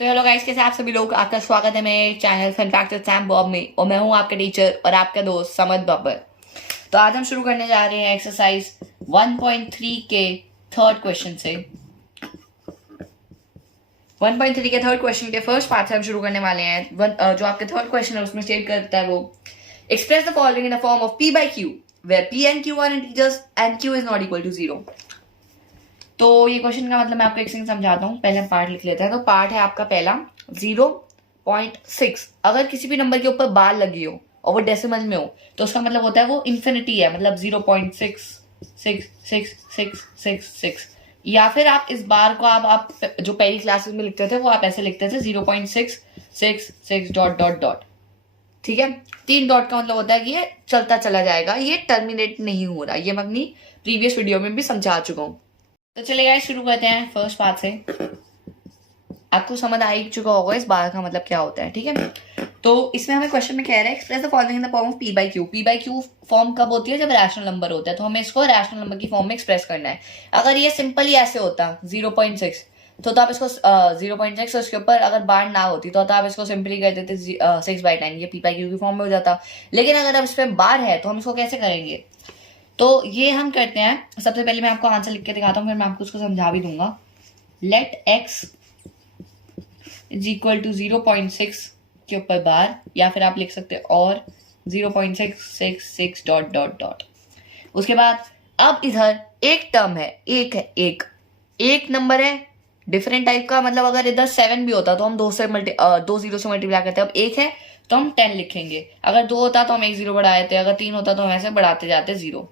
तो hello guys, कैसे आप सभी लोग। आपका स्वागत है मेरे channel fun fact with Sam Bob में और मैं हूं आपका टीचर और आपका दोस्त समद बब्बर। तो आज हम शुरू करने जा रहे हैं एक्सरसाइज 1.3 के थर्ड क्वेश्चन से। 1.3 के थर्ड क्वेश्चन के फर्स्ट पार्ट से हम शुरू करने वाले हैं। जो आपके थर्ड क्वेश्चन है उसमें स्टेट करता है वो express the following in the form of p by q where p and q are integers and q is not equal to 0। तो ये क्वेश्चन का मतलब मैं आपको एक सेकंड समझाता हूँ। पहले हम पार्ट लिख लेते हैं। तो पार्ट है आपका पहला 0.6। अगर किसी भी नंबर के ऊपर बार लगी हो और वो डेसिमल में हो तो उसका मतलब होता है वो इन्फिनिटी है, मतलब 0.6666666। या फिर आप इस बार को आप जो पहली क्लासेस में लिखते थे वो आप ऐसे लिखते थे 0.666 डॉट डॉट डॉट। ठीक है, 3 डॉट का मतलब होता है कि ये चलता चला जाएगा, ये टर्मिनेट नहीं हो रहा। ये मैं अपनी प्रीवियस वीडियो में भी समझा चुका हूँ। तो चलिए गाइस शुरू करते हैं फर्स्ट पार्ट से। आपको समझ आ ही चुका होगा इस बार का मतलब क्या होता है। ठीक है, तो इसमें हमें क्वेश्चन में कह रहा है express the following in the form of p by q। p by q form कब होती है? जब रैशनल नंबर होता है। तो हमें इसको रैशनल नंबर की फॉर्म में एक्सप्रेस करना है। अगर ये सिंपली ऐसे होता 0.6 तो आप इसको 0.6 उसके ऊपर अगर बार ना होती तो आप इसको सिंपली कर देते 6/10, ये p by q की फॉर्म में हो जाता। लेकिन अगर अब इस पर बार है तो हम इसको कैसे करेंगे? तो ये हम करते हैं, सबसे पहले मैं आपको आंसर लिख के दिखाता हूँ, फिर मैं आपको उसको समझा भी दूंगा। Let x is equal to 0.6 के ऊपर बार, या फिर आप लिख सकते हैं और 0.666 डॉट डॉट डॉट। उसके बाद अब इधर एक टर्म है, एक नंबर है डिफरेंट टाइप का। मतलब अगर इधर 7 भी होता तो हम 2 0 से मल्टीप्लाई करते। अब 1 है तो हम 10 लिखेंगे। अगर 2 होता तो हम 1 0 बढ़ा देते। अगर 3 होता तो हम ऐसे बढ़ाते जाते 0।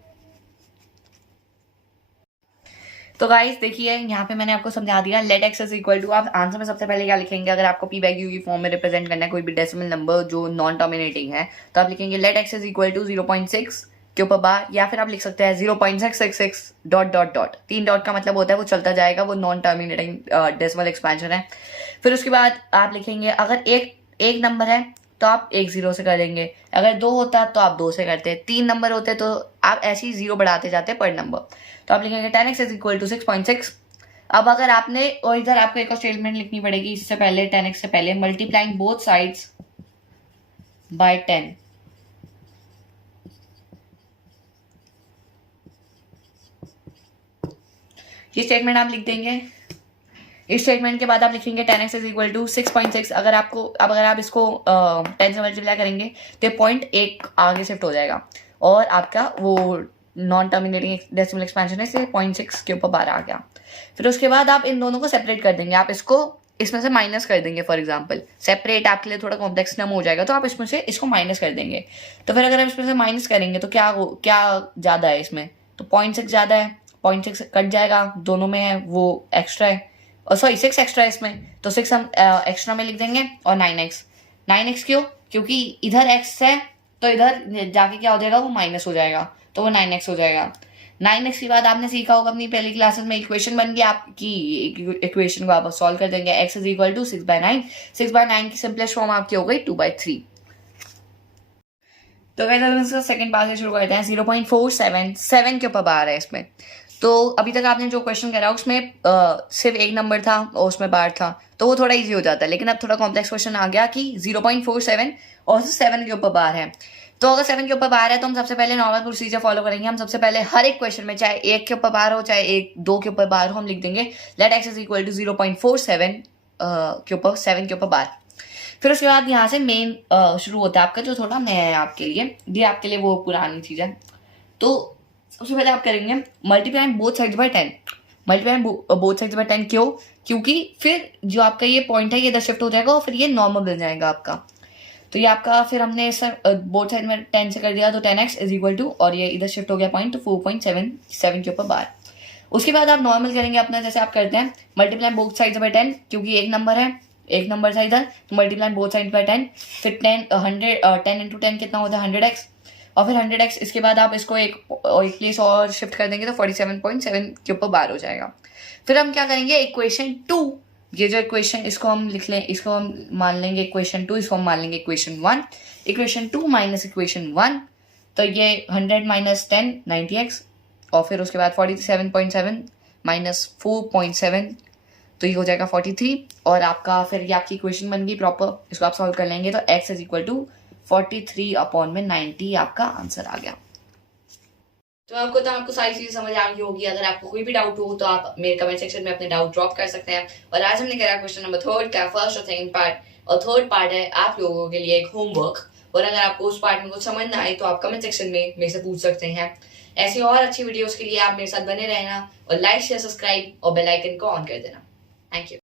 तो गाइस देखिए यहाँ पे मैंने आपको समझा दिया। Let x is equal to, आप आंसर में सबसे पहले क्या लिखेंगे? अगर आपको p by q की फॉर्म में रिप्रेजेंट करना है कोई भी डेसिमल नंबर जो नॉन टर्मिनेटिंग है तो आप लिखेंगे let x is equal to 0.6 के ऊपर बार, या फिर आप लिख सकते हैं 0.666 डॉट डॉट डॉट। 3 डॉट का मतलब होता है वो चलता जाएगा, वो नॉन टर्मिनेटिंग डेसिमल एक्सपेंशन है। फिर उसके बाद आप लिखेंगे अगर एक नंबर है तो आप 1 0 से कर देंगे। अगर 2 होता तो आप 2 से करते। 3 नंबर होते तो आप ऐसे ही 0 बढ़ाते जाते पर नंबर। तो आप लिखेंगे 10x इज इक्वल टू 6.6। अब अगर आपने, और इधर आपको एक और स्टेटमेंट लिखनी पड़ेगी इससे पहले, 10x से पहले, मल्टीप्लाइंग बोथ साइड्स बाय 10। ये स्टेटमेंट आप लिख देंगे। इस स्टेटमेंट के बाद आप लिखेंगे 10x इज इक्वल टू 6.6। अगर आप इसको 10 से मल्टीप्लाई करेंगे तो पॉइंट 1 आगे शिफ्ट हो जाएगा और आपका वो नॉन टर्मिनेटिंग डेसिमल एक्सपेंशन है, से 0.6 के ऊपर बार आ गया। फिर उसके बाद आप इन दोनों को सेपरेट कर देंगे। आप इसको इसमें से माइनस कर देंगे। फॉर एग्जाम्पल सेपरेट आपके लिए थोड़ा कॉम्प्लेक्स नम हो जाएगा तो आप इसमें से इसको माइनस कर देंगे। तो फिर अगर आप इसमें से माइनस करेंगे तो क्या ज़्यादा है इसमें? तो 0.6 ज़्यादा है, 0.6 कट जाएगा, दोनों में है वो एक्स्ट्रा है, और सॉरी 6 एक्स्ट्रा है इसमें, तो 6 हम एक्स्ट्रा में लिख देंगे। और 9x क्यों? क्योंकि इधर x है तो इधर जाके क्या हो जाएगा, वो माइनस हो जाएगा, तो वो 9x हो जाएगा। 9x के बाद आपने सीखा होगा अपनी पहली क्लासेस में, इक्वेशन बन गई आपकी। इक्वेशन को आप सॉल्व कर देंगे। x is equal to 6/9। 6/9 की सिंपलेस्ट फॉर्म आपकी हो गई 2/3। तो वैसे सेकंड पार्ट से शुरू करते हैं। 0.477 के ऊपर बार है इसमें। तो अभी तक आपने जो क्वेश्चन करा उसमें सिर्फ एक नंबर था और उसमें बार था, तो वो थोड़ा इजी हो जाता है। लेकिन अब थोड़ा कॉम्प्लेक्स क्वेश्चन आ गया कि 0.47 और 7 के ऊपर बार है। तो अगर 7 के ऊपर बार है तो हम सबसे पहले नॉर्मल प्रोसीजर फॉलो करेंगे। हम सबसे पहले हर एक क्वेश्चन में, चाहे 1 के ऊपर बार हो चाहे 2 के ऊपर बार हो, हम लिख देंगे let x is equal to 0.47 के ऊपर 7 के ऊपर बार। फिर उसके बाद यहाँ से मेन शुरू होता है आपका, जो थोड़ा नया है आपके लिए, ये आपके लिए वो पुरानी चीज़ है। तो सबसे पहले आप करेंगे multiply both sides by 10। Multiply both sides by 10 क्यों? क्योंकि फिर जो आपका ये पॉइंट है ये इधर शिफ्ट हो जाएगा और फिर ये नॉर्मल बन जाएगा आपका। तो ये आपका, फिर हमने बोथ साइड में 10 से कर दिया तो 10x इज इक्वल टू, और ये इधर शिफ्ट हो गया पॉइंट, तो 4.77 के ऊपर बार। उसके बाद आप नॉर्मल करेंगे अपना, जैसे आप करते हैं मल्टीप्लाई बोथ साइड्स बाय 10, क्योंकि एक नंबर था इधर, तो मल्टीप्लाई बोथ साइड बाय 10। फिर 10 इंटू 10 कितना होता है? 100x। और फिर 100x, इसके बाद आप इसको एक प्लेस और शिफ्ट कर देंगे तो 47.7 के ऊपर बार हो जाएगा। फिर हम क्या करेंगे, इक्वेशन 2, ये जो इक्वेशन, इसको हम लिख लें, इसको हम मान लेंगे इक्वेशन 2, इसको हम मान लेंगे इक्वेशन 1। इक्वेशन 2 माइनस इक्वेशन 1, तो ये 100 माइनस 10 90x, और फिर उसके बाद 47.7 माइनस 4.7 तो ये हो जाएगा 43 और आपका फिर ये आपकी इक्वेशन बन गई प्रॉपर, इसको आप सॉल्व कर लेंगे तो x इज इक्वल टू 43/90 आपका आंसर आ गया। तो आपको सारी चीजें समझ आ गई होगी। अगर आपको कोई भी डाउट हो तो आप मेरे कमेंट सेक्शन में अपने डाउट ड्रॉप कर सकते हैं। और आज हमने करा क्वेश्चन नंबर 3 का फर्स्ट और सेकंड पार्ट। और थर्ड पार्ट है आप लोगों के लिए एक होमवर्क, और अगर आपको उस पार्ट में कुछ समझ ना आए तो आप कमेंट सेक्शन में मेरे से पूछ सकते हैं। ऐसी और अच्छी वीडियोस के लिए आप मेरे साथ बने रहना और लाइक शेयर सब्सक्राइब और बेल आइकन को ऑन कर देना। Thank you.